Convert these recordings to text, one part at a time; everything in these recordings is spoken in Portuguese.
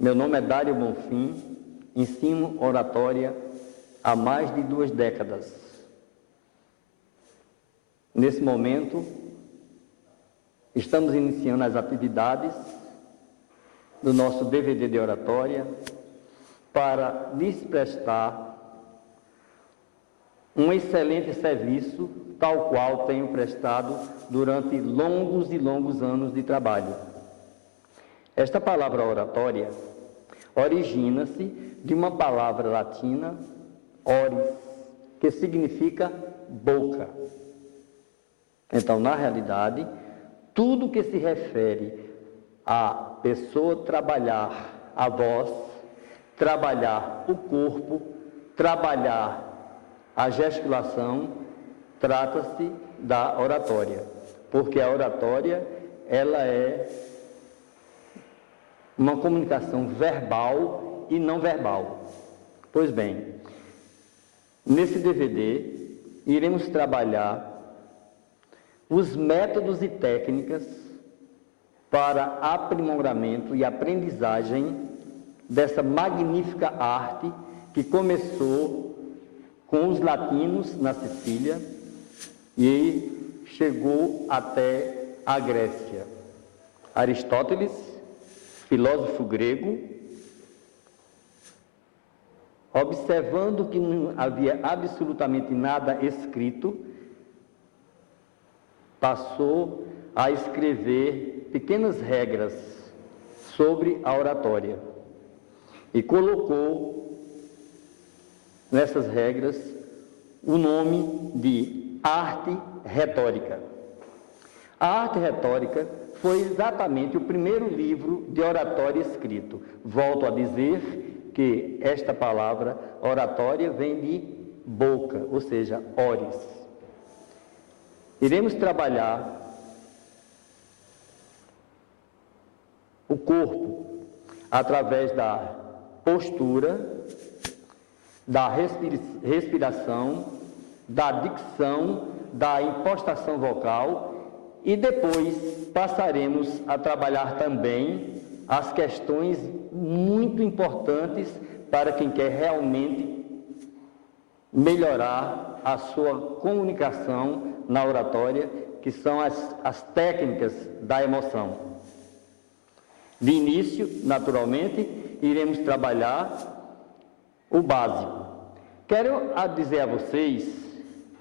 Meu nome é Dário Bonfim, ensino oratória há mais de 2 décadas. Nesse momento, estamos iniciando as atividades do nosso DVD de oratória para lhes prestar um excelente serviço, tal qual tenho prestado durante longos e longos anos de trabalho. Esta palavra oratória origina-se de uma palavra latina, oris, que significa boca. Então, na realidade, tudo que se refere a pessoa trabalhar a voz, trabalhar o corpo, trabalhar a gesticulação, trata-se da oratória, porque a oratória, ela é uma comunicação verbal e não verbal. Pois bem, nesse DVD, iremos trabalhar os métodos e técnicas para aprimoramento e aprendizagem dessa magnífica arte que começou com os latinos na Sicília e chegou até a Grécia. Aristóteles, filósofo grego, observando que não havia absolutamente nada escrito, passou a escrever pequenas regras sobre a oratória e colocou nessas regras o nome de arte retórica. A arte retórica foi exatamente o primeiro livro de oratória escrito. Volto a dizer que esta palavra oratória vem de boca, ou seja, oris. Iremos trabalhar o corpo através da postura, da respiração, da dicção, da impostação vocal e depois passaremos a trabalhar também as questões muito importantes para quem quer realmente melhorar a sua comunicação na oratória, que são as técnicas da emoção. De início, naturalmente, iremos trabalhar o básico. Quero dizer a vocês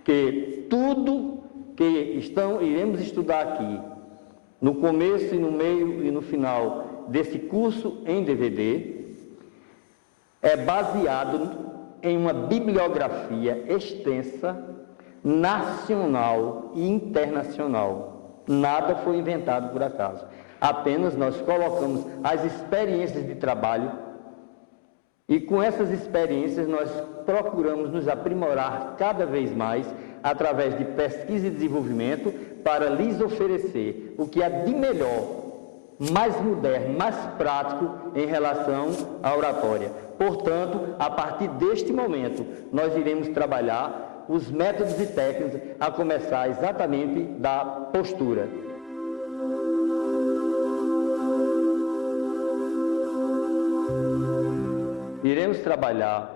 que tudo que iremos estudar aqui, no começo e no meio e no final desse curso em DVD, é baseado em uma bibliografia extensa, nacional e internacional. Nada foi inventado por acaso. Apenas nós colocamos as experiências de trabalho e com essas experiências nós procuramos nos aprimorar cada vez mais através de pesquisa e desenvolvimento para lhes oferecer o que há de melhor, mais moderno, mais prático em relação à oratória. Portanto, a partir deste momento, nós iremos trabalhar os métodos e técnicas, a começar exatamente da postura. Iremos trabalhar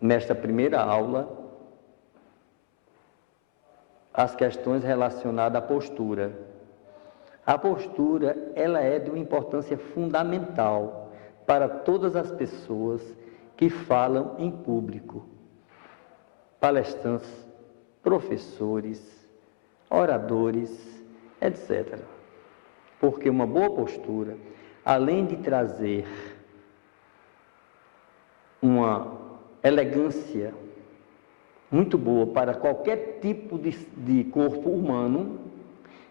nesta primeira aula as questões relacionadas à postura. A postura, ela é de uma importância fundamental para todas as pessoas que falam em público. Palestrantes, professores, oradores, etc. Porque uma boa postura, além de trazer uma elegância muito boa para qualquer tipo de corpo humano,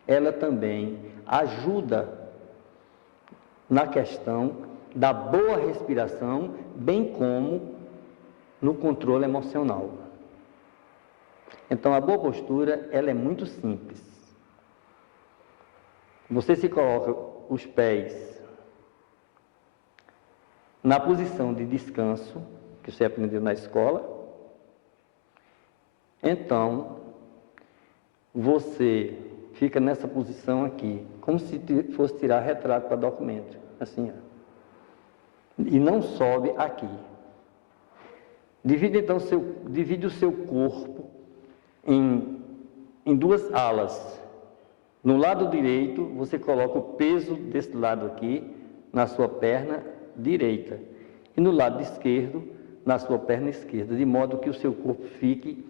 ela também ajuda na questão da boa respiração, bem como no controle emocional. Então, a boa postura, ela é muito simples. Você se coloca os pés na posição de descanso, que você aprendeu na escola. Então, você fica nessa posição aqui, como se fosse tirar retrato para documento. assim, ó. E não sobe aqui. Divide então divide o seu corpo em duas alas. No lado direito, você coloca o peso desse lado aqui na sua perna direita. E no lado esquerdo, na sua perna esquerda, de modo que o seu corpo fique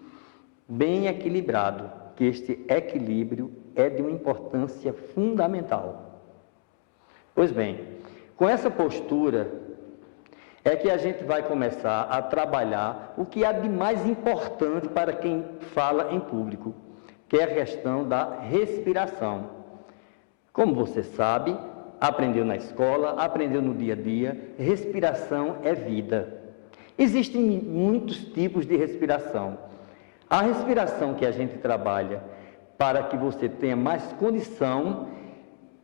bem equilibrado, que este equilíbrio é de uma importância fundamental. Pois bem, com essa postura é que a gente vai começar a trabalhar o que há de mais importante para quem fala em público, que é a questão da respiração. Como você sabe, aprendeu na escola, aprendeu no dia a dia, respiração é vida. Existem muitos tipos de respiração. A respiração que a gente trabalha para que você tenha mais condição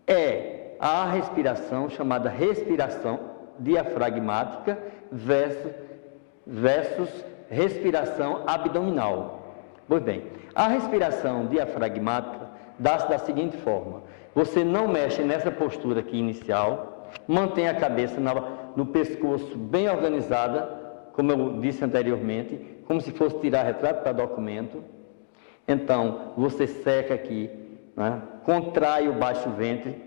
é a respiração chamada respiração diafragmática versus respiração abdominal. Pois bem, a respiração diafragmática dá-se da seguinte forma: você não mexe nessa postura aqui inicial, mantém a cabeça no pescoço bem organizada, como eu disse anteriormente, como se fosse tirar retrato para documento. Então, você seca aqui, né? Contrai o baixo ventre,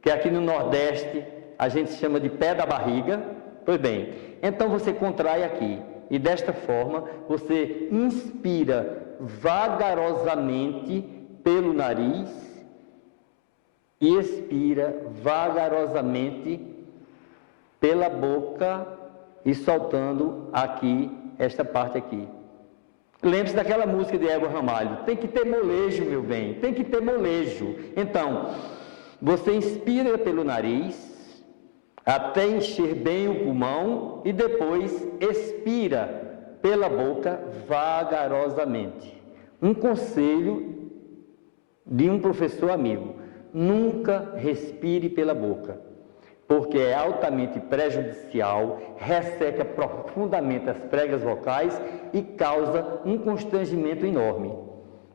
que aqui no Nordeste a gente chama de pé da barriga. Pois bem, então você contrai aqui e desta forma você inspira vagarosamente pelo nariz e expira vagarosamente pela boca e soltando aqui, esta parte aqui. Lembre-se daquela música de Égua Ramalho: tem que ter molejo, meu bem, tem que ter molejo. Então, você inspira pelo nariz até encher bem o pulmão e depois expira pela boca vagarosamente. Um conselho de um professor amigo: nunca respire pela boca, porque é altamente prejudicial, resseca profundamente as pregas vocais e causa um constrangimento enorme.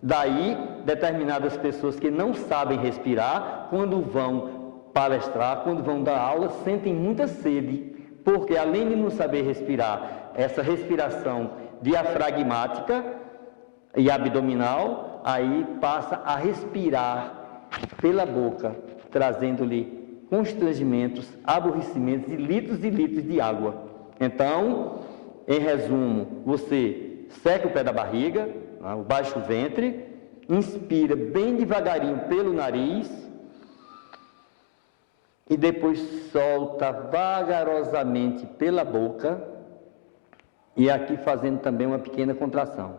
Daí, determinadas pessoas que não sabem respirar, quando vão palestrar, quando vão dar aula, sentem muita sede, porque além de não saber respirar, essa respiração diafragmática e abdominal, aí passa a respirar pela boca, trazendo-lhe constrangimentos, aborrecimentos e litros de água. Então, em resumo, você seca o pé da barriga, o baixo ventre, inspira bem devagarinho pelo nariz e depois solta vagarosamente pela boca, e aqui fazendo também uma pequena contração.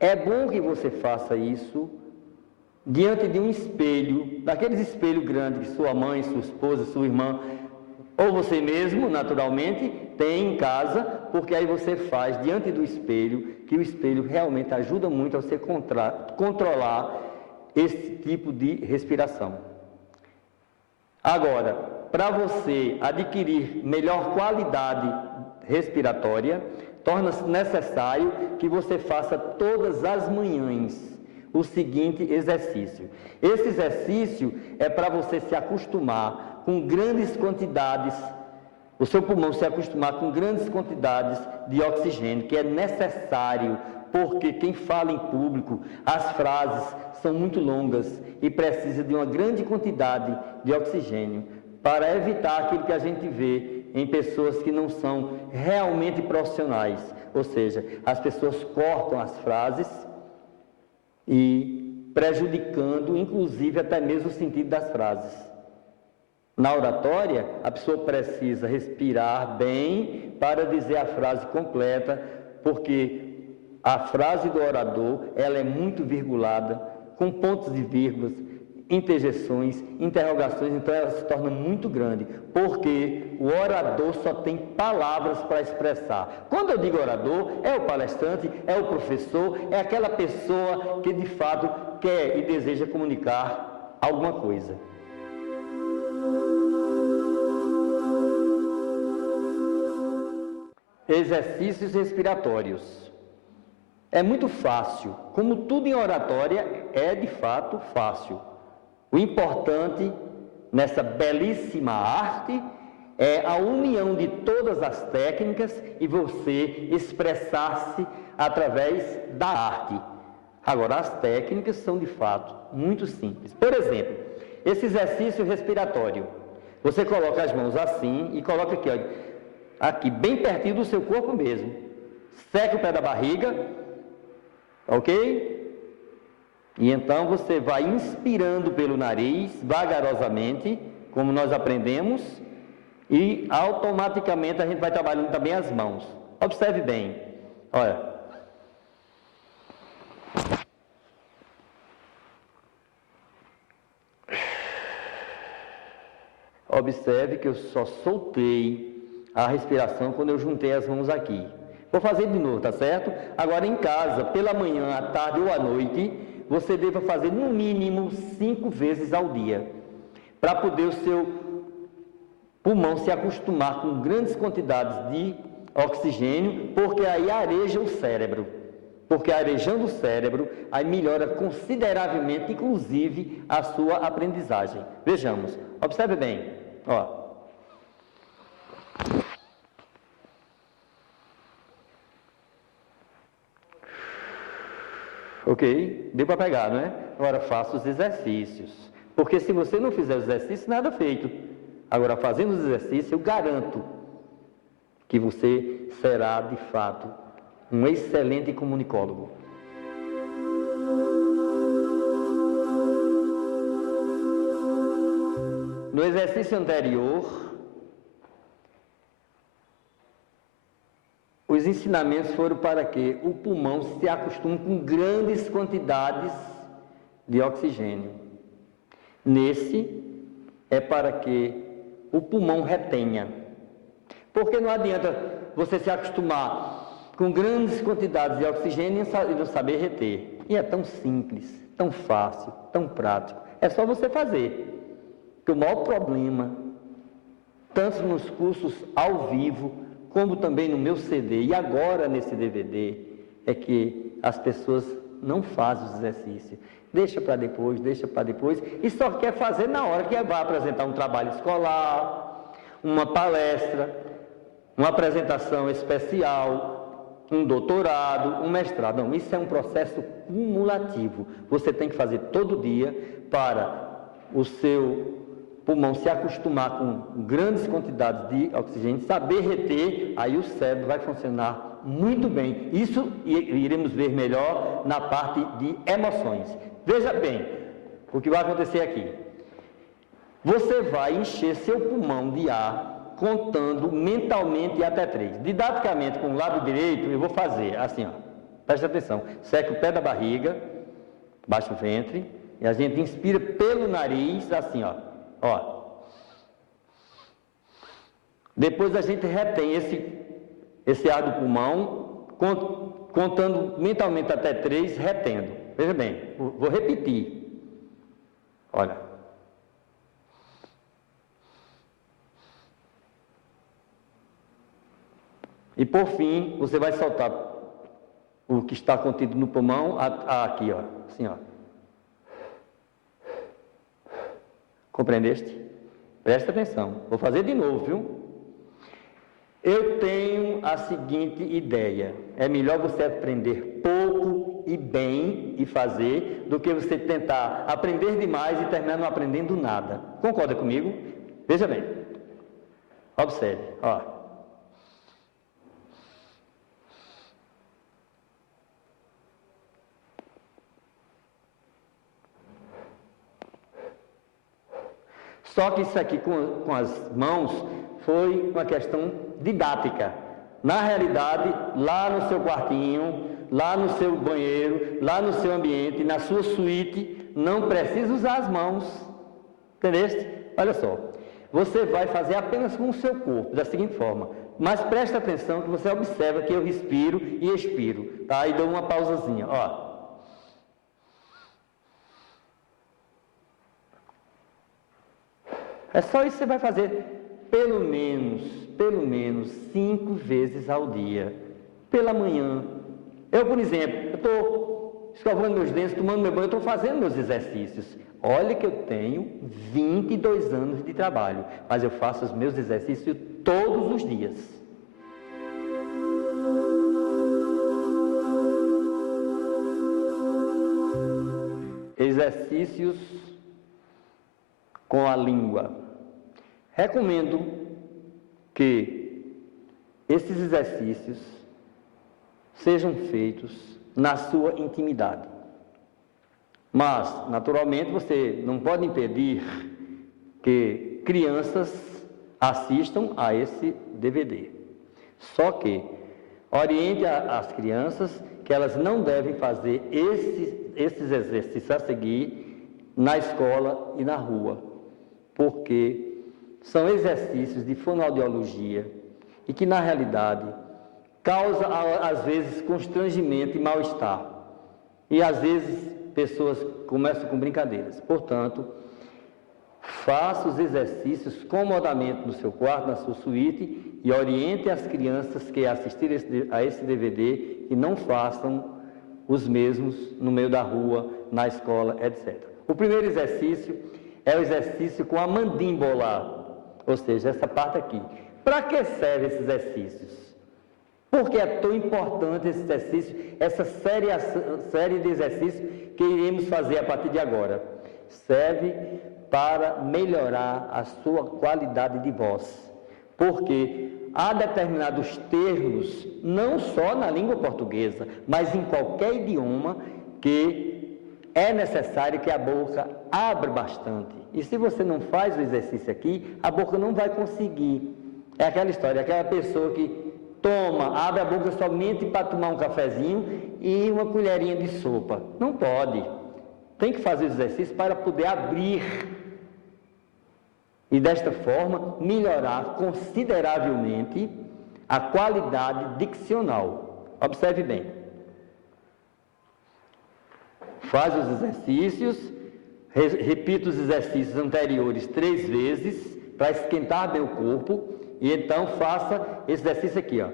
É bom que você faça isso diante de um espelho, daqueles espelhos grandes que sua mãe, sua esposa, sua irmã, ou você mesmo, naturalmente, tem em casa, porque aí você faz diante do espelho, que o espelho realmente ajuda muito a você controlar esse tipo de respiração. Agora, para você adquirir melhor qualidade respiratória, torna-se necessário que você faça todas as manhãs o seguinte exercício. Esse exercício é para você se acostumar com grandes quantidades, o seu pulmão se acostumar com grandes quantidades de oxigênio, que é necessário, porque quem fala em público, as frases são muito longas e precisa de uma grande quantidade de oxigênio para evitar aquilo que a gente vê em pessoas que não são realmente profissionais, ou seja, as pessoas cortam as frases e prejudicando, inclusive, até mesmo o sentido das frases. Na oratória, a pessoa precisa respirar bem para dizer a frase completa, porque a frase do orador, ela é muito virgulada, com pontos de vírgulas, interjeições, interrogações, então ela se torna muito grande, porque o orador só tem palavras para expressar. Quando eu digo orador, é o palestrante, é o professor, é aquela pessoa que de fato quer e deseja comunicar alguma coisa. Exercícios respiratórios. É muito fácil, como tudo em oratória é de fato fácil. O importante nessa belíssima arte é a união de todas as técnicas e você expressar-se através da arte. Agora, as técnicas são de fato muito simples. Por exemplo, esse exercício respiratório. Você coloca as mãos assim e coloca aqui, olha, aqui bem pertinho do seu corpo mesmo. Seca o pé da barriga, ok? E então você vai inspirando pelo nariz, vagarosamente, como nós aprendemos, e automaticamente a gente vai trabalhando também as mãos. Observe bem, olha. Observe que eu só soltei a respiração quando eu juntei as mãos aqui. Vou fazer de novo, tá certo? Agora em casa, pela manhã, à tarde ou à noite, você deva fazer no mínimo 5 vezes ao dia, para poder o seu pulmão se acostumar com grandes quantidades de oxigênio, porque aí areja o cérebro. Porque arejando o cérebro, aí melhora consideravelmente, inclusive, a sua aprendizagem. Vejamos, observe bem, ó. Ok? Deu para pegar, não é? Agora faça os exercícios. Porque se você não fizer os exercícios, nada feito. Agora, fazendo os exercícios, eu garanto que você será, de fato, um excelente comunicólogo. No exercício anterior, os ensinamentos foram para que o pulmão se acostume com grandes quantidades de oxigênio. Nesse, é para que o pulmão retenha. Porque não adianta você se acostumar com grandes quantidades de oxigênio e não saber reter. E é tão simples, tão fácil, tão prático. É só você fazer. Que o maior problema, tanto nos cursos ao vivo, como também no meu CD e agora nesse DVD, é que as pessoas não fazem os exercícios. Deixa para depois, e só quer fazer na hora que vai apresentar um trabalho escolar, uma palestra, uma apresentação especial, um doutorado, um mestrado. Não, isso é um processo cumulativo. Você tem que fazer todo dia para o seu pulmão se acostumar com grandes quantidades de oxigênio, saber reter, aí o cérebro vai funcionar muito bem. Isso iremos ver melhor na parte de emoções. Veja bem o que vai acontecer aqui. Você vai encher seu pulmão de ar contando mentalmente até 3. Didaticamente, com o lado direito, eu vou fazer assim, ó. Preste atenção. Seca o pé da barriga, baixa o ventre, e a gente inspira pelo nariz, assim, ó. Ó. Depois a gente retém esse ar do pulmão, contando mentalmente até 3, retendo. Veja bem, vou repetir. Olha. E por fim, você vai soltar o que está contido no pulmão aqui, ó. Assim, ó. Compreendeste? Presta atenção. Vou fazer de novo, viu? Eu tenho a seguinte ideia. É melhor você aprender pouco e bem e fazer, do que você tentar aprender demais e terminar não aprendendo nada. Concorda comigo? Veja bem. Observe, ó. Só que isso aqui com as mãos foi uma questão didática. Na realidade, lá no seu quartinho, lá no seu banheiro, lá no seu ambiente, na sua suíte, não precisa usar as mãos. Entendeste? Olha só. Você vai fazer apenas com o seu corpo, da seguinte forma. Mas presta atenção que você observa que eu respiro e expiro. Tá? E dou uma pausazinha. Ó. É só isso que você vai fazer pelo menos 5 vezes ao dia, pela manhã. Eu, por exemplo, eu estou escovando meus dentes, tomando meu banho, eu estou fazendo meus exercícios. Olha que eu tenho 22 anos de trabalho, mas eu faço os meus exercícios todos os dias. Exercícios com a língua. Recomendo que esses exercícios sejam feitos na sua intimidade. Mas, naturalmente, você não pode impedir que crianças assistam a esse DVD. Só que oriente as crianças que elas não devem fazer esses exercícios a seguir na escola e na rua, porque são exercícios de fonoaudiologia e que, na realidade, causa, às vezes, constrangimento e mal-estar. E, às vezes, pessoas começam com brincadeiras. Portanto, faça os exercícios comodamente no seu quarto, na sua suíte, e oriente as crianças que assistirem a esse DVD e não façam os mesmos no meio da rua, na escola, etc. O primeiro exercício é o exercício com a mandíbula, ou seja, essa parte aqui. Para que servem esses exercícios? Por que é tão importante esse exercício, essa série de exercícios que iremos fazer a partir de agora? Serve para melhorar a sua qualidade de voz. Porque há determinados termos, não só na língua portuguesa, mas em qualquer idioma, que é necessário que a boca abra bastante. E se você não faz o exercício aqui, a boca não vai conseguir. É aquela história, aquela pessoa que abre a boca somente para tomar um cafezinho e uma colherinha de sopa. Não pode. Tem que fazer o exercício para poder abrir e, desta forma, melhorar consideravelmente a qualidade diccional. Observe bem. Faz os exercícios, repita os exercícios anteriores 3 vezes, para esquentar bem o corpo, e então faça esse exercício aqui, ó.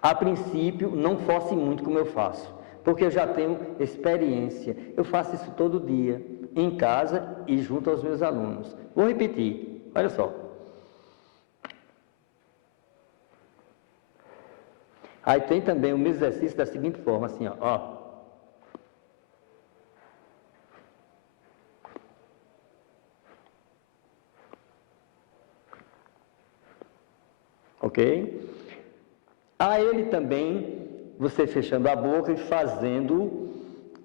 A princípio, não force muito como eu faço, porque eu já tenho experiência. Eu faço isso todo dia, em casa e junto aos meus alunos. Vou repetir, olha só. Aí tem também o mesmo exercício da seguinte forma, assim, ó. Ok? A ele também, você fechando a boca e fazendo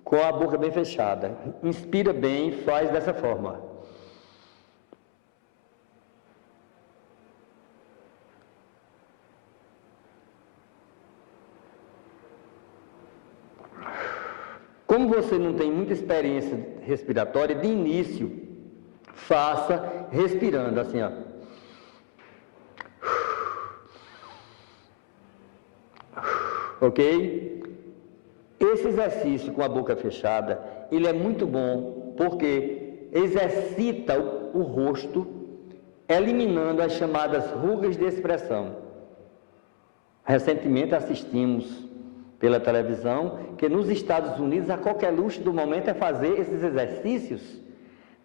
com a boca bem fechada. Inspira bem e faz dessa forma. Como você não tem muita experiência respiratória, de início, faça respirando assim, ó. Ok? Esse exercício com a boca fechada, ele é muito bom porque exercita o rosto, eliminando as chamadas rugas de expressão. Recentemente assistimos pela televisão que nos Estados Unidos a qualquer luxo do momento é fazer esses exercícios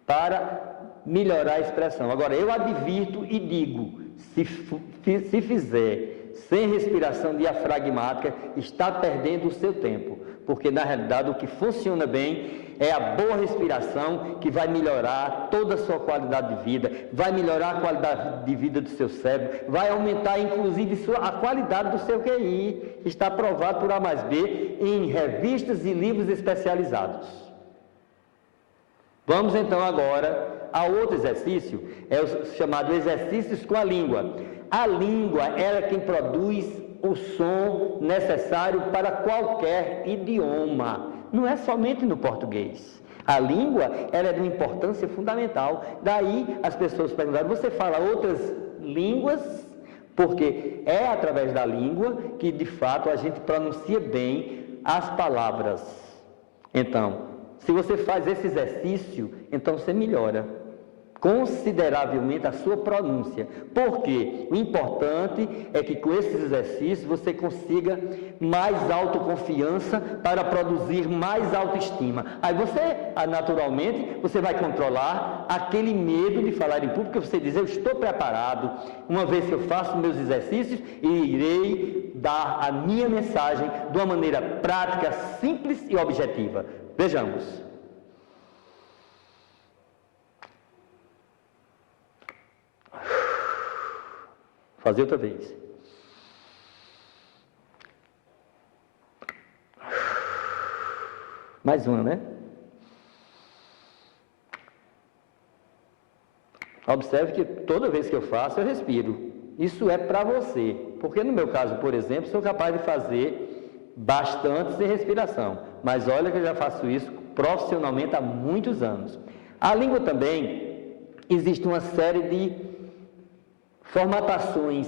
para melhorar a expressão. Agora, eu advirto e digo, se fizer sem respiração diafragmática, está perdendo o seu tempo, porque na realidade o que funciona bem é a boa respiração, que vai melhorar toda a sua qualidade de vida, vai melhorar a qualidade de vida do seu cérebro, vai aumentar inclusive a qualidade do seu QI, está provado por A mais B em revistas e livros especializados. Vamos então agora a outro exercício, é o chamado exercícios com a língua. A língua é quem produz o som necessário para qualquer idioma, não é somente no português. A língua, ela é de uma importância fundamental. Daí as pessoas perguntaram, você fala outras línguas? Porque é através da língua que de fato a gente pronuncia bem as palavras. Então, se você faz esse exercício, então você melhora. consideravelmente a sua pronúncia, porque o importante é que com esses exercícios você consiga mais autoconfiança para produzir mais autoestima. Aí você, naturalmente, você vai controlar aquele medo de falar em público, você diz, eu estou preparado, uma vez que eu faço meus exercícios e irei dar a minha mensagem de uma maneira prática, simples e objetiva. Vejamos. Fazer outra vez. Mais uma, né? Observe que toda vez que eu faço, eu respiro. Isso é para você. Porque no meu caso, por exemplo, sou capaz de fazer bastante sem respiração. Mas olha que eu já faço isso profissionalmente há muitos anos. A língua também, existe uma série de formatações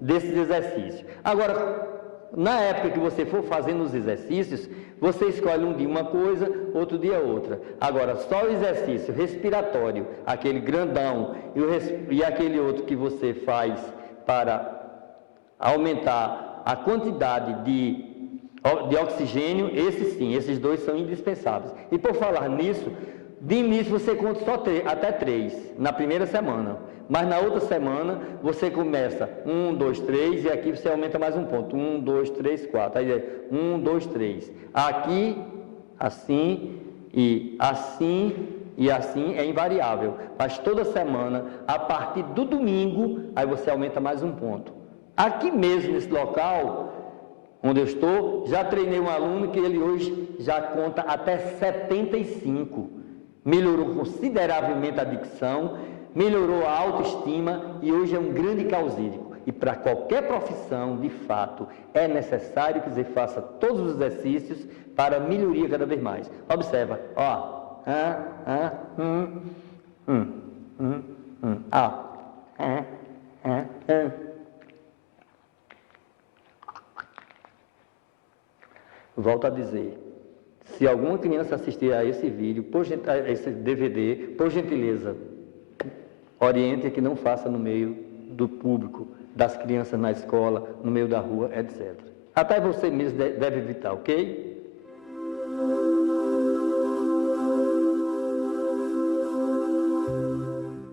desses exercícios. Agora, na época que você for fazendo os exercícios, você escolhe um dia uma coisa, outro dia outra. Agora, só o exercício respiratório, aquele grandão, e aquele outro que você faz para aumentar a quantidade de oxigênio, esses sim, esses dois são indispensáveis. E por falar nisso, de início você conta só até 3, na primeira semana. Mas na outra semana, você começa 1, 2, 3, e aqui você aumenta mais um ponto. 1, 2, 3, 4. Aí é 1, 2, 3. Aqui, assim, e assim é invariável. Mas toda semana, a partir do domingo, aí você aumenta mais um ponto. Aqui mesmo, nesse local onde eu estou, já treinei um aluno que ele hoje já conta até 75. Melhorou consideravelmente a dicção, melhorou a autoestima e hoje é um grande causídico. E para qualquer profissão, de fato, é necessário que você faça todos os exercícios para melhoria cada vez mais. Observa, ó. Volto a dizer, se alguma criança assistir a esse vídeo, a esse DVD, por gentileza, oriente que não faça no meio do público, das crianças na escola, no meio da rua, etc. Até você mesmo deve evitar, ok?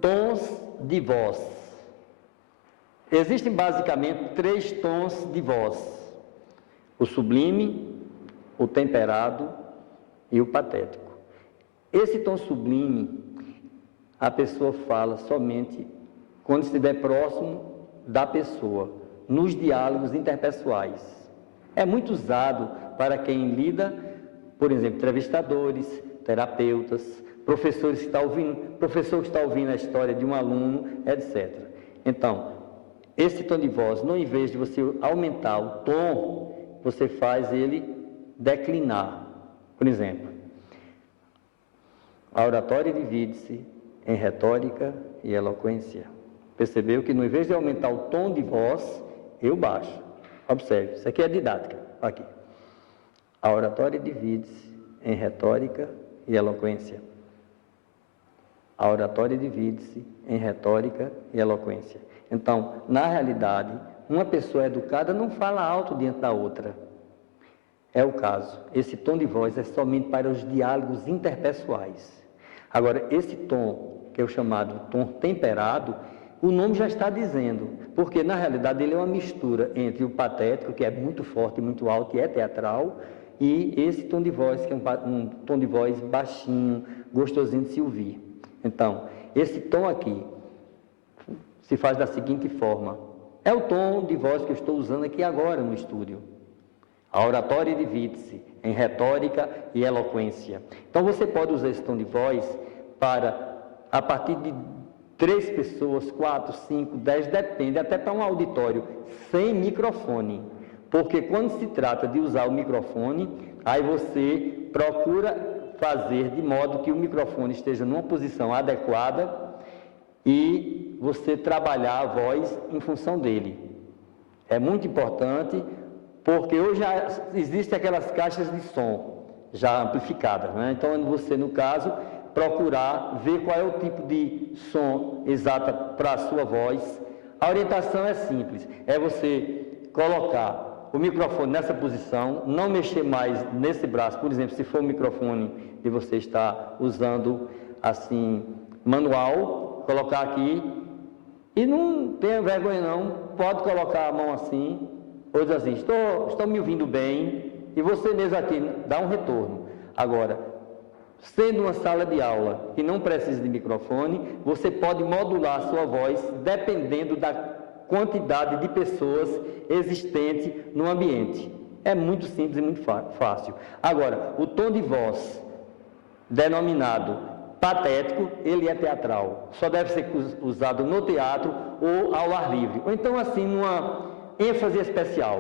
Tons de voz. Existem basicamente 3 tons de voz: o sublime, o temperado e o patético. Esse tom sublime, a pessoa fala somente quando estiver próximo da pessoa, nos diálogos interpessoais. É muito usado para quem lida, por exemplo, entrevistadores, terapeutas, professor que está ouvindo a história de um aluno, etc. Então, esse tom de voz, não, em vez de você aumentar o tom, você faz ele declinar. Por exemplo, a oratória divide-se em retórica e eloquência. Percebeu que, no invés de aumentar o tom de voz, eu baixo. Observe, isso aqui é didática. Aqui. A oratória divide-se em retórica e eloquência. A oratória divide-se em retórica e eloquência. Então, na realidade, uma pessoa educada não fala alto diante da outra. É o caso. Esse tom de voz é somente para os diálogos interpessoais. Agora, esse tom, que é o chamado tom temperado, o nome já está dizendo, porque na realidade ele é uma mistura entre o patético, que é muito forte, muito alto e é teatral, e esse tom de voz, que é um tom de voz baixinho, gostosinho de se ouvir. Então, esse tom aqui se faz da seguinte forma: é o tom de voz que eu estou usando aqui agora no estúdio. A oratória divide-se em retórica e eloquência. Então você pode usar esse tom de voz para, a partir de 3 pessoas, 4, 5, 10, depende, até para um auditório sem microfone. Porque quando se trata de usar o microfone, aí você procura fazer de modo que o microfone esteja numa posição adequada e você trabalhar a voz em função dele. É muito importante, porque hoje existem aquelas caixas de som já amplificadas, né? Então você, no caso, procurar ver qual é o tipo de som exato para a sua voz. A orientação é simples, é você colocar o microfone nessa posição, não mexer mais nesse braço, por exemplo, se for o microfone que você está usando assim, manual, colocar aqui, e não tenha vergonha não, pode colocar a mão assim, ou dizer assim, estou me ouvindo bem, e você mesmo aqui dá um retorno. Agora, sendo uma sala de aula que não precisa de microfone, você pode modular a sua voz dependendo da quantidade de pessoas existente no ambiente. É muito simples e muito fácil. Agora, o tom de voz denominado patético, ele é teatral. Só deve ser usado no teatro ou ao ar livre. Ou então assim, numa ênfase especial.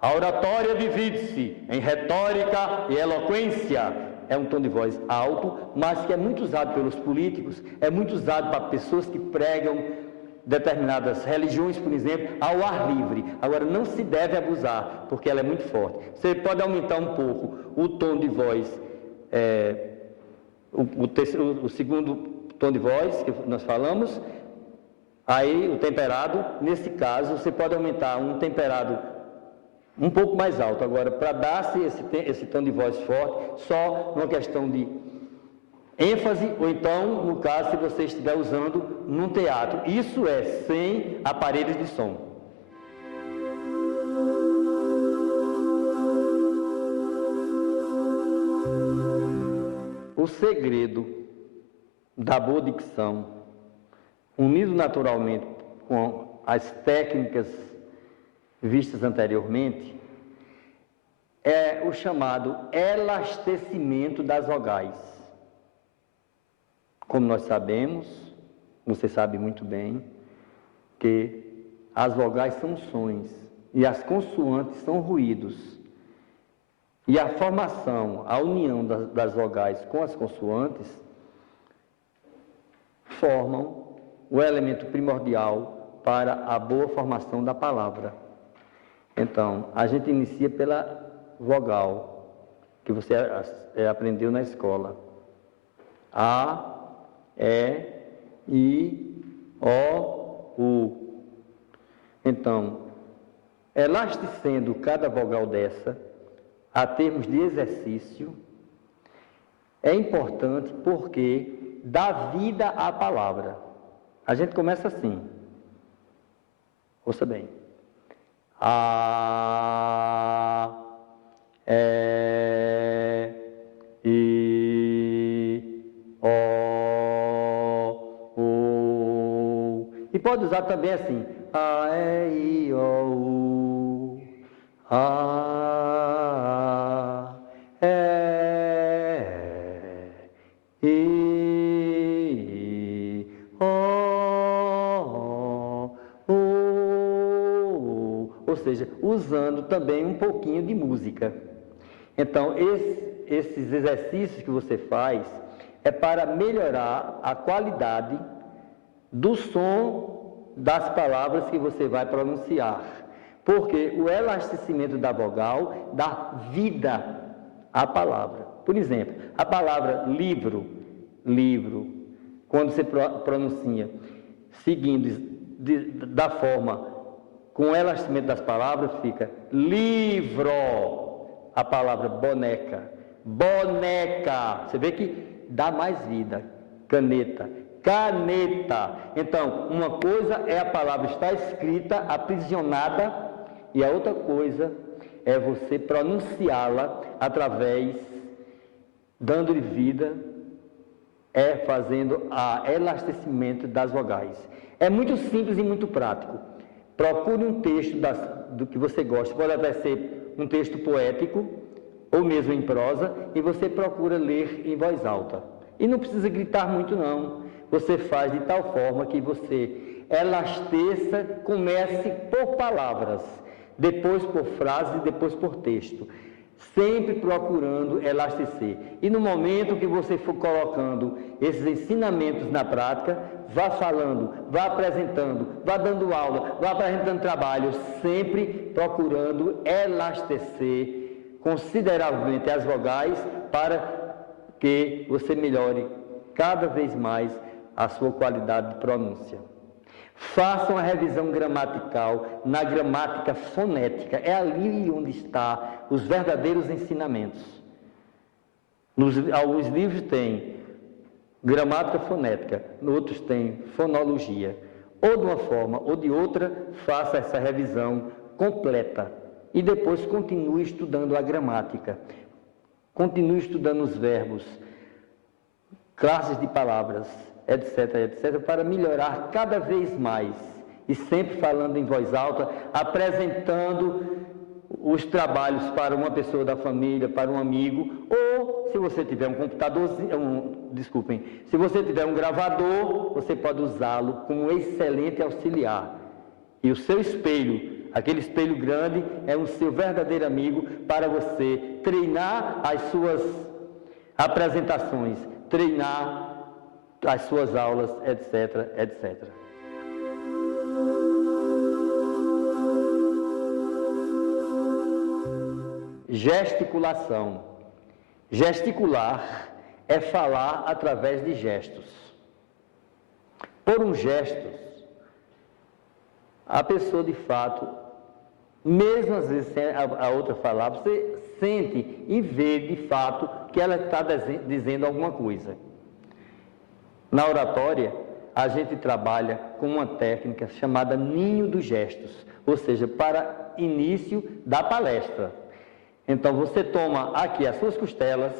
A oratória divide-se em retórica e eloquência. É um tom de voz alto, mas que é muito usado pelos políticos, é muito usado para pessoas que pregam determinadas religiões, por exemplo, ao ar livre. Agora, não se deve abusar, porque ela é muito forte. Você pode aumentar um pouco o tom de voz, o segundo tom de voz que nós falamos, aí o temperado, nesse caso, você pode aumentar um temperado um pouco mais alto. Agora, para dar-se esse tom de voz forte, só uma questão de ênfase, ou então, no caso, se você estiver usando num teatro. Isso é sem aparelhos de som. O segredo da boa dicção, unido naturalmente com as técnicas vistas anteriormente, é o chamado elastecimento das vogais. Como nós sabemos, você sabe muito bem, que as vogais são sons e as consoantes são ruídos. E a formação, a união das vogais com as consoantes formam o elemento primordial para a boa formação da palavra. Então, a gente inicia pela vogal, que você aprendeu na escola. A, E, I, O, U. Então, elastecendo cada vogal dessa, a termos de exercício, é importante porque dá vida à palavra. A gente começa assim. Ouça bem. A, E, I, O, U. E pode usar também assim. A, E, I, O, U. A, E, I, O, U. Ou seja, usando também um pouquinho de música. Então, esses exercícios que você faz é para melhorar a qualidade do som das palavras que você vai pronunciar. Porque o elastecimento da vogal dá vida à palavra. Por exemplo, a palavra livro, quando você pronuncia seguindo da forma com o elastecimento das palavras, fica livro. A palavra boneca, você vê que dá mais vida. Caneta. Então, uma coisa é a palavra estar escrita, aprisionada, e a outra coisa é você pronunciá-la através, dando-lhe vida, fazendo o elastecimento das vogais. É muito simples e muito prático. Procure um texto do que você gosta, pode até ser um texto poético, ou mesmo em prosa, e você procura ler em voz alta. E não precisa gritar muito não. Você faz de tal forma que você elasteça, comece por palavras, depois por frases e depois por texto. Sempre procurando elastecer. E no momento que você for colocando esses ensinamentos na prática, vá falando, vá apresentando, vá dando aula, vá apresentando trabalho, sempre procurando elastecer consideravelmente as vogais para que você melhore cada vez mais a sua qualidade de pronúncia. Faça uma revisão gramatical na gramática fonética. É ali onde estão os verdadeiros ensinamentos. Alguns livros têm gramática fonética, outros têm fonologia. Ou de uma forma ou de outra, faça essa revisão completa. E depois continue estudando a gramática. Continue estudando os verbos, classes de palavras, etc, etc, para melhorar cada vez mais. E sempre falando em voz alta, apresentando os trabalhos para uma pessoa da família, para um amigo, ou se você tiver um computador, se você tiver um gravador, você pode usá-lo como excelente auxiliar. E o seu espelho, aquele espelho grande, é o seu verdadeiro amigo para você treinar as suas apresentações, treinar as suas aulas, etc, etc. Gesticulação. Gesticular é falar através de gestos. Por um gesto, a pessoa de fato, mesmo às vezes sem a outra falar, você sente e vê de fato que ela está dizendo alguma coisa. Na oratória, a gente trabalha com uma técnica chamada ninho dos gestos, ou seja, para início da palestra. Então, você toma aqui as suas costelas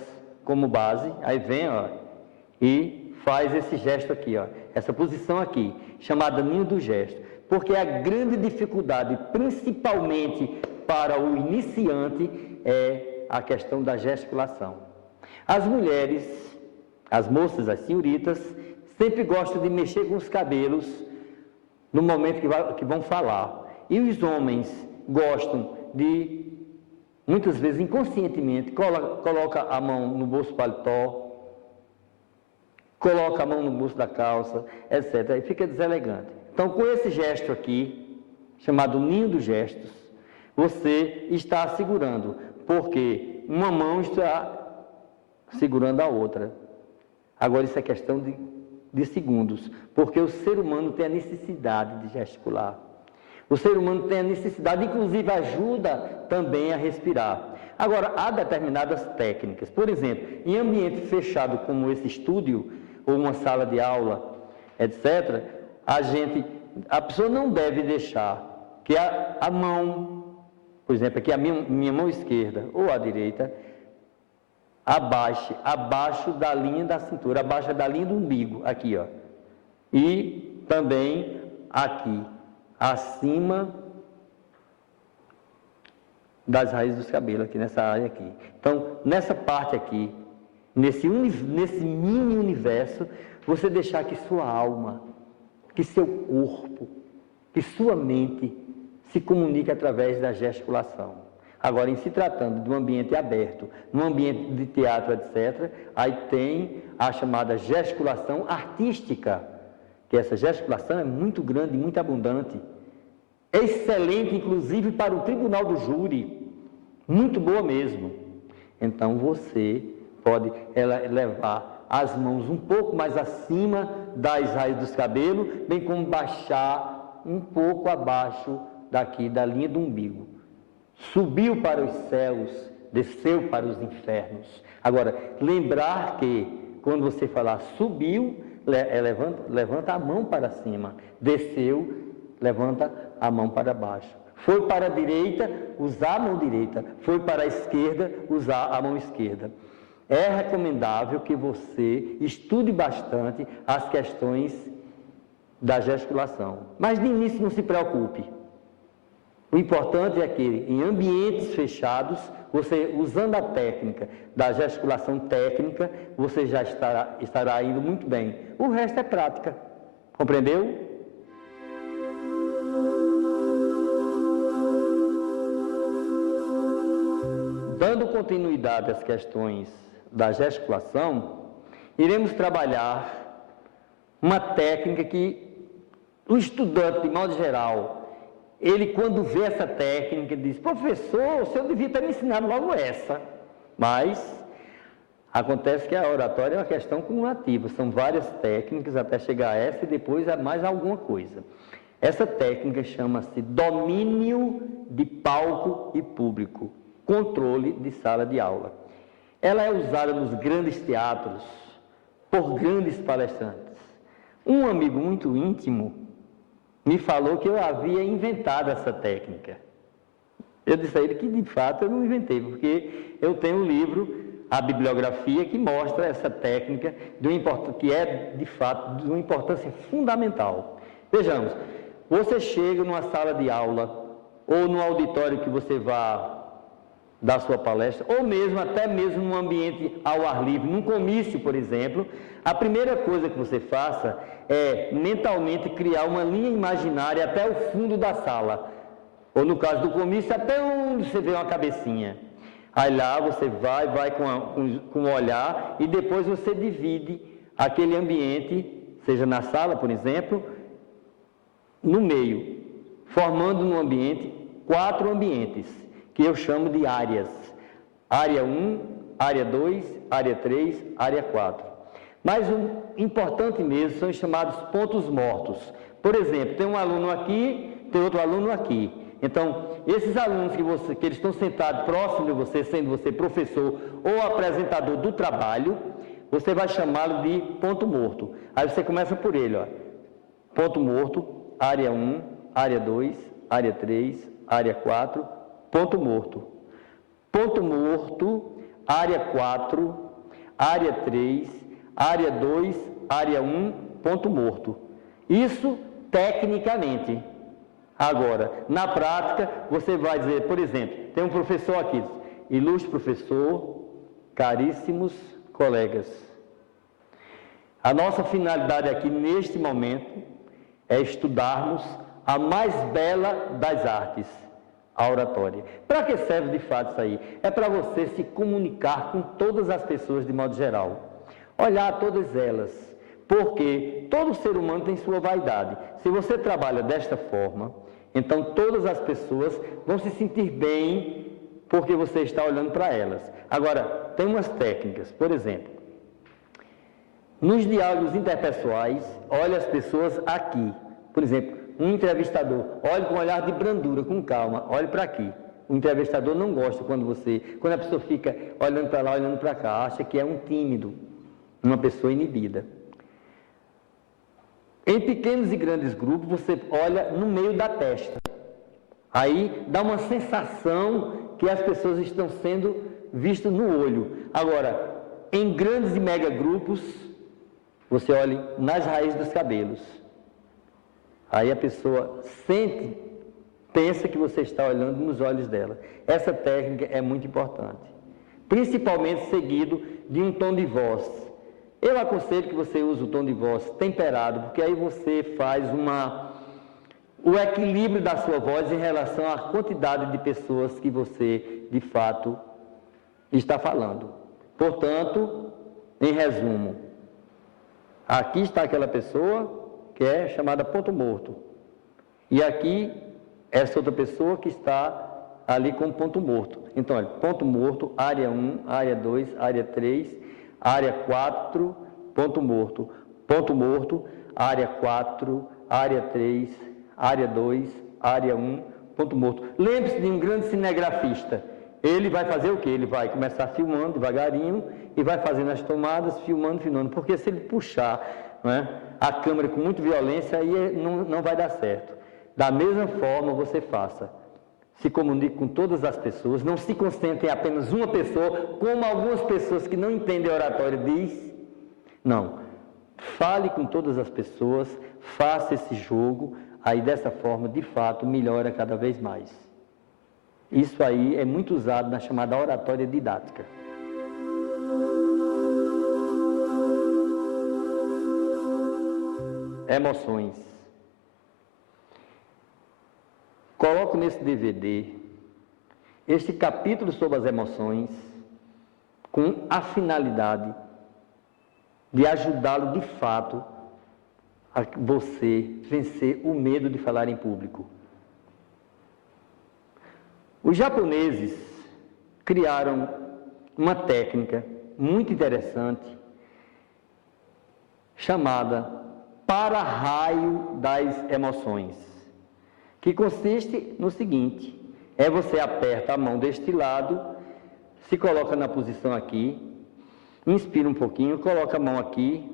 como base, aí vem, ó, e faz esse gesto aqui, ó, essa posição aqui, chamada ninho do gesto. Porque a grande dificuldade, principalmente para o iniciante, é a questão da gesticulação. As mulheres, as moças, as senhoritas, sempre gostam de mexer com os cabelos no momento que vão falar. E os homens gostam de, muitas vezes inconscientemente, coloca a mão no bolso do paletó, coloca a mão no bolso da calça, etc. E fica deselegante. Então, com esse gesto aqui, chamado ninho dos gestos, você está segurando, porque uma mão está segurando a outra. Agora, isso é questão de segundos, porque o ser humano tem a necessidade de gesticular. O ser humano tem a necessidade, inclusive ajuda também a respirar. Agora, há determinadas técnicas. Por exemplo, em ambiente fechado como esse estúdio, ou uma sala de aula, etc., a pessoa não deve deixar que a mão, por exemplo, aqui a minha mão esquerda ou a direita, abaixo da linha da cintura, abaixo da linha do umbigo, aqui, ó. E também aqui, acima das raízes dos cabelos, aqui nessa área aqui. Então, nessa parte aqui, nesse mini universo, você deixar que sua alma, que seu corpo, que sua mente se comunique através da gesticulação. Agora, em se tratando de um ambiente aberto, num ambiente de teatro, etc., aí tem a chamada gesticulação artística, que essa gesticulação é muito grande e muito abundante. É excelente, inclusive, para o tribunal do júri. Muito boa mesmo. Então, você pode levar as mãos um pouco mais acima das raízes dos cabelos, bem como baixar um pouco abaixo daqui, da linha do umbigo. Subiu para os céus, desceu para os infernos. Agora, lembrar que, quando você falar subiu, levanta a mão para cima. Desceu, levanta a mão para baixo. Foi para a direita, usar a mão direita. Foi para a esquerda, usar a mão esquerda. É recomendável que você estude bastante as questões da gesticulação. Mas de início não se preocupe. O importante é que em ambientes fechados, você usando a técnica da gesticulação técnica, você já estará indo muito bem. O resto é prática. Compreendeu? Dando continuidade às questões da gesticulação, iremos trabalhar uma técnica que o estudante, de modo geral, ele quando vê essa técnica, diz: professor, o senhor devia ter me ensinado logo essa. Mas Acontece que a oratória é uma questão cumulativa, são várias técnicas até chegar a essa e depois a mais alguma coisa. Essa técnica chama-se domínio de palco e público, controle de sala de aula. Ela é usada nos grandes teatros, por grandes palestrantes. Um amigo muito íntimo me falou que eu havia inventado essa técnica. Eu disse a ele que, de fato, eu não inventei, porque eu tenho um livro, a bibliografia, que mostra essa técnica, que é, de fato, de uma importância fundamental. Vejamos, você chega numa sala de aula, ou no auditório que você vá dar sua palestra, ou mesmo, até mesmo num ambiente ao ar livre, num comício, por exemplo, a primeira coisa que você faça é, mentalmente, criar uma linha imaginária até o fundo da sala, ou no caso do comício, até onde você vê uma cabecinha. Aí lá você vai com o olhar e depois você divide aquele ambiente, seja na sala, por exemplo, no meio, formando no ambiente 4 ambientes, que eu chamo de áreas. Área 1, área 2, área 3, área 4. Mas o importante mesmo são os chamados pontos mortos. Por exemplo, tem um aluno aqui, tem outro aluno aqui. Então, esses alunos que eles estão sentados próximo de você, sendo você professor ou apresentador do trabalho, você vai chamá-lo de ponto morto. Aí você começa por ele, ó. Ponto morto, área 1, área 2, área 3, área 4, ponto morto. Ponto morto, área 4, área 3, área 2, área 1, ponto morto. Isso tecnicamente. Agora, na prática, você vai dizer, por exemplo, tem um professor aqui, ilustre professor, caríssimos colegas. A nossa finalidade aqui, neste momento, é estudarmos a mais bela das artes, a oratória. Para que serve de fato isso aí? É para você se comunicar com todas as pessoas de modo geral. Olhar todas elas, porque todo ser humano tem sua vaidade. Se você trabalha desta forma, então todas as pessoas vão se sentir bem porque você está olhando para elas. Agora, tem umas técnicas, por exemplo, nos diálogos interpessoais, olhe as pessoas aqui. Por exemplo, um entrevistador, olhe com um olhar de brandura, com calma, olhe para aqui. O entrevistador não gosta quando a pessoa fica olhando para lá, olhando para cá, acha que é um tímido, uma pessoa inibida. Em pequenos e grandes grupos, você olha no meio da testa. Aí dá uma sensação que as pessoas estão sendo vistas no olho. Agora, em grandes e mega grupos, você olha nas raízes dos cabelos. Aí a pessoa pensa que você está olhando nos olhos dela. Essa técnica é muito importante. Principalmente seguido de um tom de voz. Eu aconselho que você use o tom de voz temperado, porque aí você faz o equilíbrio da sua voz em relação à quantidade de pessoas que você, de fato, está falando. Portanto, em resumo, aqui está aquela pessoa que é chamada ponto morto. E aqui, essa outra pessoa que está ali com ponto morto. Então, olha, ponto morto, área 1, área 2, área 3... área 4, ponto morto, área 4, área 3, área 2, área 1, ponto morto. Lembre-se de um grande cinegrafista. Ele vai fazer o quê? Ele vai começar filmando devagarinho e vai fazendo as tomadas, filmando, porque se ele puxar, não é, a câmera com muita violência, aí não vai dar certo. Da mesma forma você faça. Se comunique com todas as pessoas, não se concentre em apenas uma pessoa, como algumas pessoas que não entendem a oratória diz. Não. Fale com todas as pessoas, faça esse jogo, aí dessa forma, de fato, melhora cada vez mais. Isso aí é muito usado na chamada oratória didática. Emoções. Coloco nesse DVD este capítulo sobre as emoções com a finalidade de ajudá-lo de fato a você vencer o medo de falar em público. Os japoneses criaram uma técnica muito interessante, chamada para-raio das emoções, que consiste no seguinte: você aperta a mão deste lado, se coloca na posição aqui, inspira um pouquinho, coloca a mão aqui,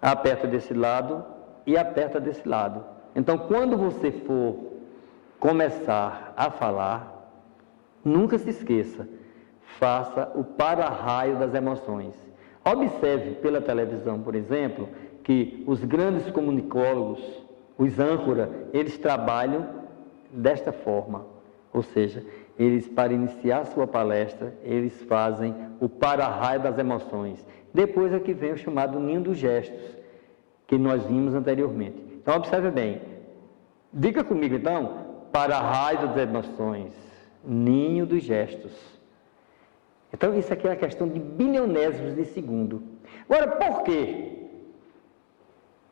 aperta desse lado e aperta desse lado. Então, quando você for começar a falar, nunca se esqueça, faça o para-raio das emoções. Observe pela televisão, por exemplo, que os grandes comunicólogos, os âncora, eles trabalham desta forma, ou seja, eles, para iniciar sua palestra, eles fazem o para-raio das emoções. Depois é que vem o chamado ninho dos gestos, que nós vimos anteriormente. Então, observe bem. Diga comigo, então, para-raio das emoções, ninho dos gestos. Então, isso aqui é uma questão de bilionésimos de segundo. Agora, por que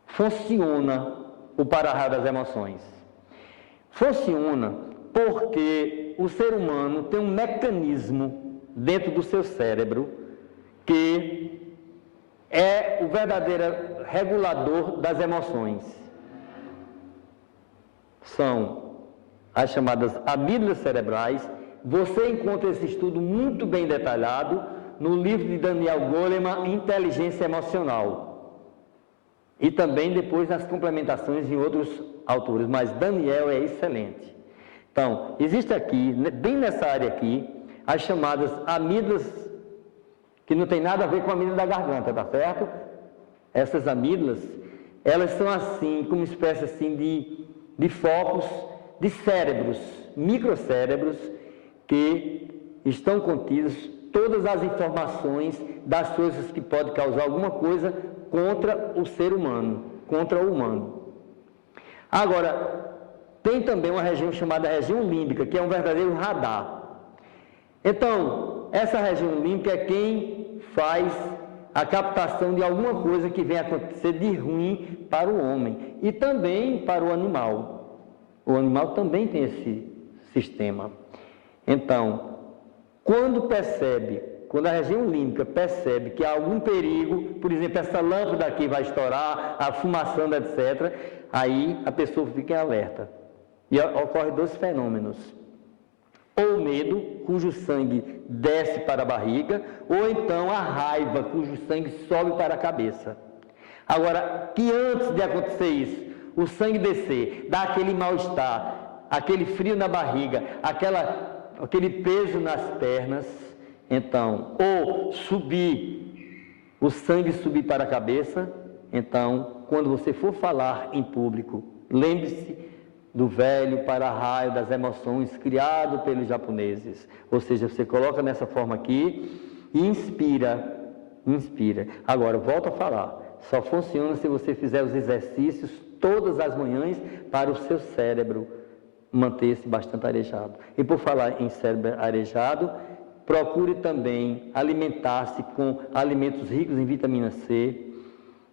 funciona o para-raio das emoções? Funciona porque o ser humano tem um mecanismo dentro do seu cérebro que é o verdadeiro regulador das emoções. São as chamadas amígdalas cerebrais. Você encontra esse estudo muito bem detalhado no livro de Daniel Goleman, Inteligência Emocional. E também depois nas complementações em outros autores, mas Daniel é excelente. Então, existe aqui, bem nessa área aqui, as chamadas amígdalas, que não tem nada a ver com a amígdala da garganta, tá certo? Essas amígdalas, elas são assim, como uma espécie assim de focos de cérebros, microcérebros, que estão contidos todas as informações das coisas que podem causar alguma coisa contra o ser humano, contra o humano. Agora, tem também uma região chamada região límbica, que é um verdadeiro radar. Então, essa região límbica é quem faz a captação de alguma coisa que venha acontecer de ruim para o homem e também para o animal. O animal também tem esse sistema. Então, quando a região límbica percebe que há algum perigo, por exemplo, essa lâmpada aqui vai estourar, a fumaçando, etc., aí a pessoa fica em alerta. E ocorre dois fenômenos. Ou o medo, cujo sangue desce para a barriga, ou então a raiva, cujo sangue sobe para a cabeça. Agora, que antes de acontecer isso, o sangue descer, dá aquele mal-estar, aquele frio na barriga, aquele peso nas pernas, então, ou o sangue subir para a cabeça, então, quando você for falar em público, lembre-se do velho para-raio das emoções criado pelos japoneses. Ou seja, você coloca nessa forma aqui e inspira. Agora, volto a falar. Só funciona se você fizer os exercícios todas as manhãs para o seu cérebro manter-se bastante arejado. E por falar em cérebro arejado, procure também alimentar-se com alimentos ricos em vitamina C,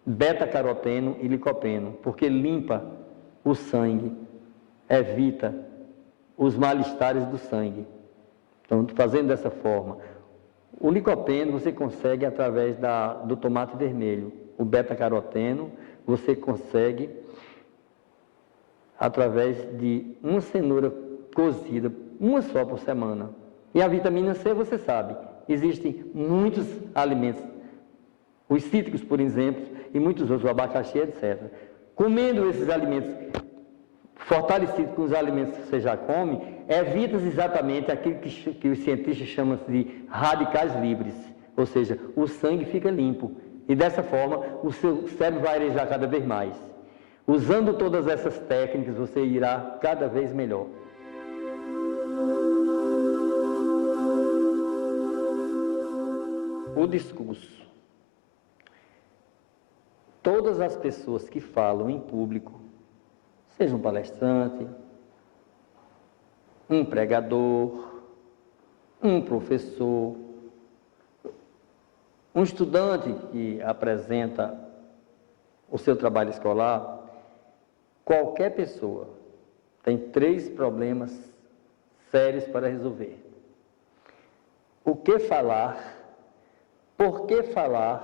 beta-caroteno e licopeno, porque limpa o sangue, evita os mal-estares do sangue. Então, fazendo dessa forma, o licopeno você consegue através do tomate vermelho, o beta-caroteno você consegue através de uma cenoura cozida, uma só por semana. E a vitamina C, você sabe, existem muitos alimentos, os cítricos, por exemplo, e muitos outros, o abacaxi, etc. Comendo esses alimentos, fortalecido com os alimentos que você já come, evita exatamente aquilo que os cientistas chamam de radicais livres, ou seja, o sangue fica limpo e dessa forma o seu cérebro vai arejar cada vez mais. Usando todas essas técnicas, você irá cada vez melhor. O discurso. Todas as pessoas que falam em público, seja um palestrante, um pregador, um professor, um estudante que apresenta o seu trabalho escolar, qualquer pessoa tem 3 problemas sérios para resolver. O que falar, por que falar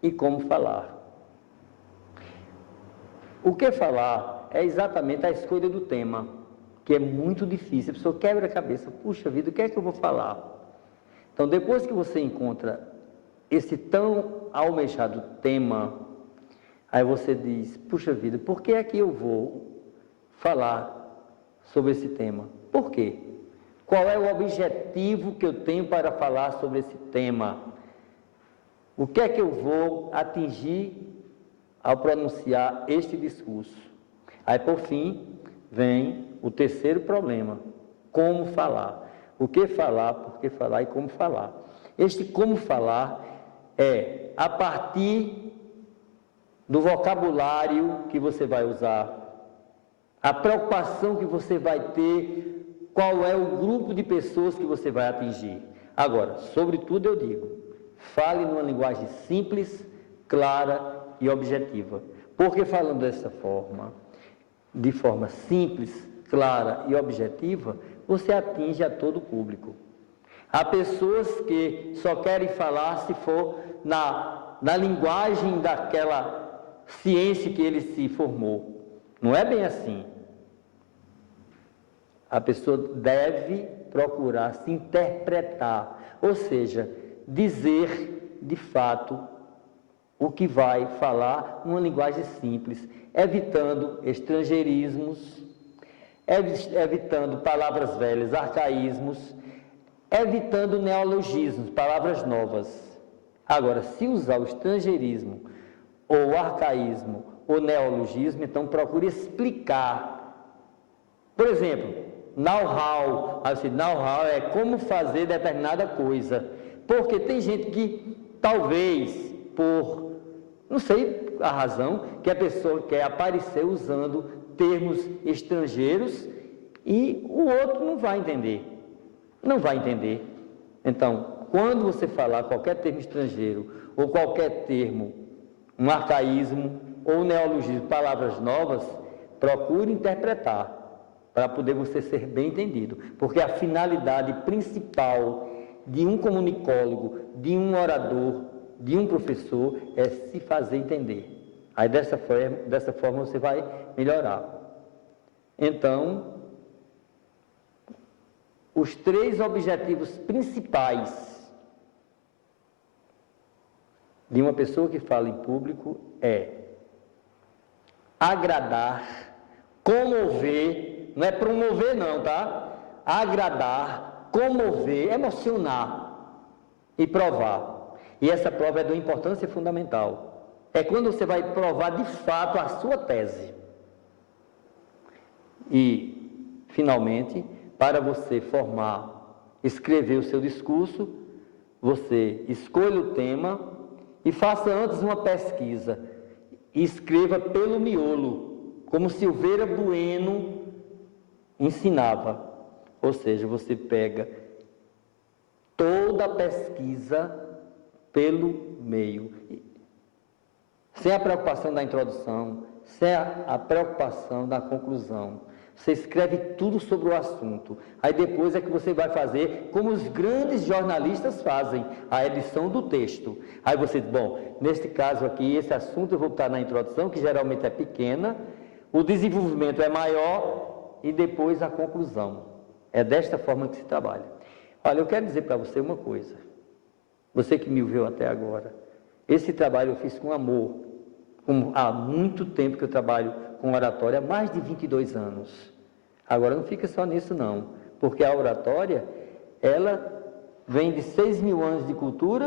e como falar. O que falar é exatamente a escolha do tema, que é muito difícil. A pessoa quebra a cabeça, puxa vida, o que é que eu vou falar? Então, depois que você encontra esse tão almejado tema, aí você diz, puxa vida, por que é que eu vou falar sobre esse tema? Por quê? Qual é o objetivo que eu tenho para falar sobre esse tema? O que é que eu vou atingir ao pronunciar este discurso? Aí, por fim, vem o terceiro problema, como falar. O que falar, por que falar e como falar. Este como falar é a partir do vocabulário que você vai usar, a preocupação que você vai ter, qual é o grupo de pessoas que você vai atingir. Agora, sobretudo eu digo, fale numa linguagem simples, clara e objetiva. Porque falando dessa forma, de forma simples, clara e objetiva, você atinge a todo o público. Há pessoas que só querem falar se for na linguagem daquela ciência que ele se formou. Não é bem assim. A pessoa deve procurar se interpretar, ou seja, dizer de fato o que vai falar numa linguagem simples, evitando estrangeirismos, evitando palavras velhas, arcaísmos, evitando neologismos, palavras novas. Agora, se usar o estrangeirismo, ou arcaísmo, ou neologismo, então procure explicar. Por exemplo, know-how. Know-how é como fazer determinada coisa. Porque tem gente que, talvez, por, não sei a razão, que a pessoa quer aparecer usando termos estrangeiros e o outro não vai entender. Não vai entender. Então, quando você falar qualquer termo estrangeiro, ou qualquer termo, um arcaísmo, ou neologismo, palavras novas, procure interpretar, para poder você ser bem entendido. Porque a finalidade principal de um comunicólogo, de um orador, de um professor, é se fazer entender. Aí dessa forma você vai melhorar. Então, os 3 objetivos principais de uma pessoa que fala em público é agradar, comover, não é promover não, tá? Agradar, comover, emocionar e provar. E essa prova é de uma importância fundamental. É quando você vai provar de fato a sua tese. E, finalmente, para você escrever o seu discurso, você escolha o tema e faça antes uma pesquisa. E escreva pelo miolo, como Silveira Bueno ensinava. Ou seja, você pega toda a pesquisa pelo meio, sem a preocupação da introdução, sem a preocupação da conclusão. Você escreve tudo sobre o assunto. Aí depois é que você vai fazer como os grandes jornalistas fazem, a edição do texto. Aí você diz, bom, neste caso aqui, esse assunto eu vou botar na introdução, que geralmente é pequena, o desenvolvimento é maior e depois a conclusão. É desta forma que se trabalha. Olha, eu quero dizer para você uma coisa. Você que me ouviu até agora, esse trabalho eu fiz com amor. Há muito tempo que eu trabalho com oratória, há mais de 22 anos. Agora não fica só nisso não, porque a oratória, ela vem de 6.000 anos de cultura